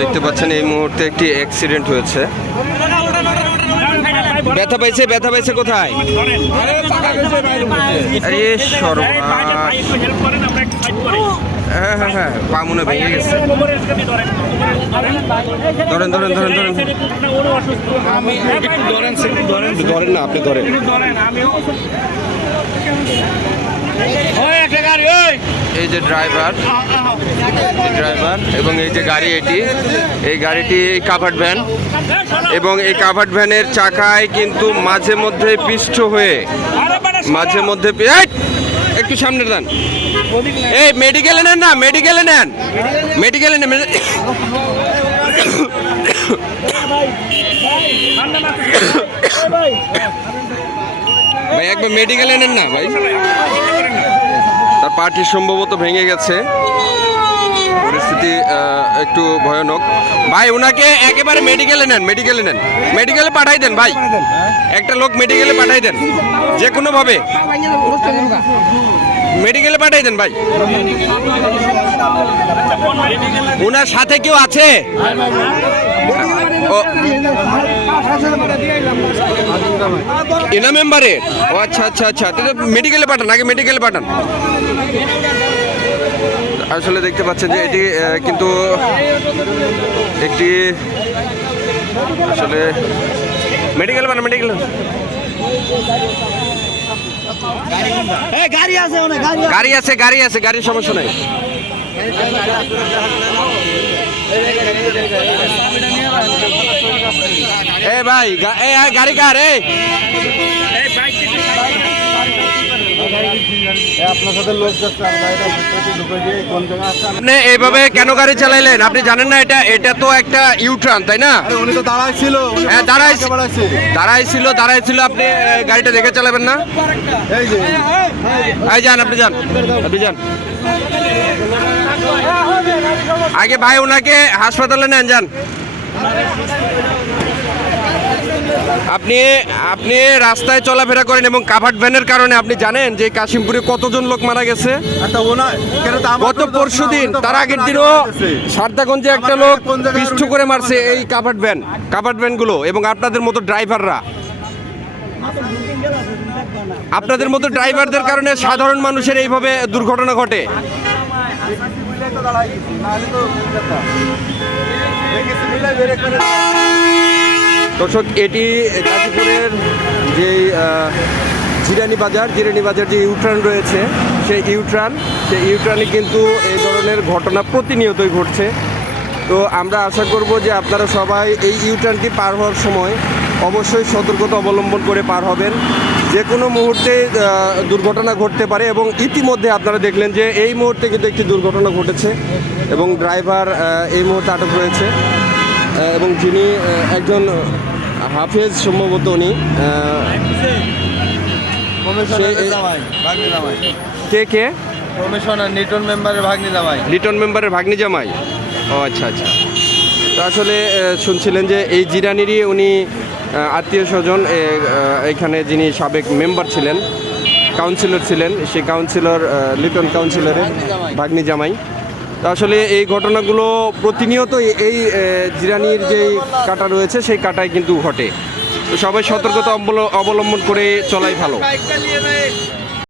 দেখতে পাচ্ছেন এই মুহূর্তে একটি অ্যাক্সিডেন্ট হয়েছে। ব্যথা পাইছে ব্যথা পাইছে কোথায়? আরে হ্যাঁ হ্যাঁ হ্যাঁ পা মনে ভেঙে গেছে। ধরেন ধরেন ধরেন ধরেন। ধরেন না আপনি ধরেন। এই যে ড্রাইভার ড্রাইভার এবং এই যে গাড়ি এটি এই গাড়িটি এই কাভার্ড ভ্যান এবং এই কাভার্ড ভ্যানের চাকায় কিন্তু মাঝে মধ্যে পিষ্ট হয়ে মাঝে মধ্যে একটু সামনে দেন এই মেডিকেলে নেন না মেডিকেলে নেন। মেডিকেলে নেন ভাই একবার মেডিকেলে নেন না ভাই তার পাটি সম্ভবত ভেঙে গেছে। পরিস্থিতি একটু ভয়ানক। ভাই ওনাকে একেবারে মেডিকেলে নেন মেডিকেলে নেন। মেডিকেলে পাঠাই দেন, ভাই। একটা লোক মেডিকেলে পাঠাই দেন, যে কোনোভাবে। মেডিকেলে পাঠাই দেন, ভাই। ওনার সাথে কেউ আছে? ও। এনা মেম্বারে ও আচ্ছা আচ্ছা আচ্ছা। তাহলে মেডিকেলে পাঠান আগে মেডিকেলে পাঠান। আসলে দেখতে পাচ্ছেন যে এটি কিন্তু একটি আসলে মেডিকেল মানে মেডিকেল গাড়ি আছে। গাড়ি আছে গাড়ি আছে গাড়ির সমস্যা নাই। এ ভাই এ গাড়ি কার এ। দিয়ে কোন জায়গা আছে? আপনি এইভাবে কেন গাড়ি চালাইলেন? আপনি জানেন না এটা এটা তো একটা ইউটার্ন তাই না? উনি তো দাঁড়ায় ছিল হ্যাঁ দাঁড়াই বাড়াইছে দাঁড়াই ছিল দাঁড়াই ছিল আপনি গাড়িটা দেখে চালাবেন না? এই এই যান আপনি যান আপনি যান। আগে ভাই ওনাকে হাসপাতালে নেন যান। আপনি আপনি রাস্তায় চলাফেরা করেন এবং কাভার্ড ভ্যানের কারণে আপনি জানেন যে কাশিমপুরে কতজন লোক মারা গেছে? গত পরশু দিন তার আগের দিনও। সারদাগঞ্জে একটা লোক উনি করে মারছে এই কাভার্ড ভ্যান কাভার্ড ভ্যানগুলো এবং আপনাদের মতো ড্রাইভাররা। আপনাদের মতো ড্রাইভারদের কারণে সাধারণ মানুষের এইভাবে দুর্ঘটনা ঘটে। দর্শক, এটি গাজীপুরের যে জিরানি বাজার জিরানি বাজার যে ইউট্রান রয়েছে, সেই ইউট্রান, সেই ইউট্রানে কিন্তু এই ধরনের ঘটনা প্রতিনিয়তই ঘটছে। তো আমরা আশা করব যে আপনারা সবাই এই ইউট্রানটি পার হওয়ার সময় অবশ্যই সতর্কতা অবলম্বন করে পার হবেন। যে কোনো মুহূর্তে দুর্ঘটনা ঘটতে পারে এবং ইতিমধ্যে আপনারা দেখলেন যে এই মুহূর্তে কিন্তু একটি দুর্ঘটনা ঘটেছে এবং ড্রাইভার এই মুহূর্তে আটক রয়েছে। এবং যিনি একজন হাফেজ সম্ভবত উনি। কে কে? কমিশনার নিটন মেম্বারের ভাগ্নি জামাই। লিটন মেম্বারের ভাগ্নি জামাই। ও আচ্ছা আচ্ছা। আসলে শুনছিলেন যে এই জিরানিরই উনি আত্মীয় স্বজন এখানে যিনি সাবেক মেম্বার ছিলেন কাউন্সিলর ছিলেন, সেই কাউন্সিলর লিটন কাউন্সিলরের ভাগ্নি জামাই। তো আসলে এই ঘটনাগুলো প্রতিনিয়ত এই জিরানির যেই কাটা রয়েছে, সেই কাটায় কিন্তু ঘটে। সবাই সতর্কতা অবল- অবলম্বন করে চলাই ভালো।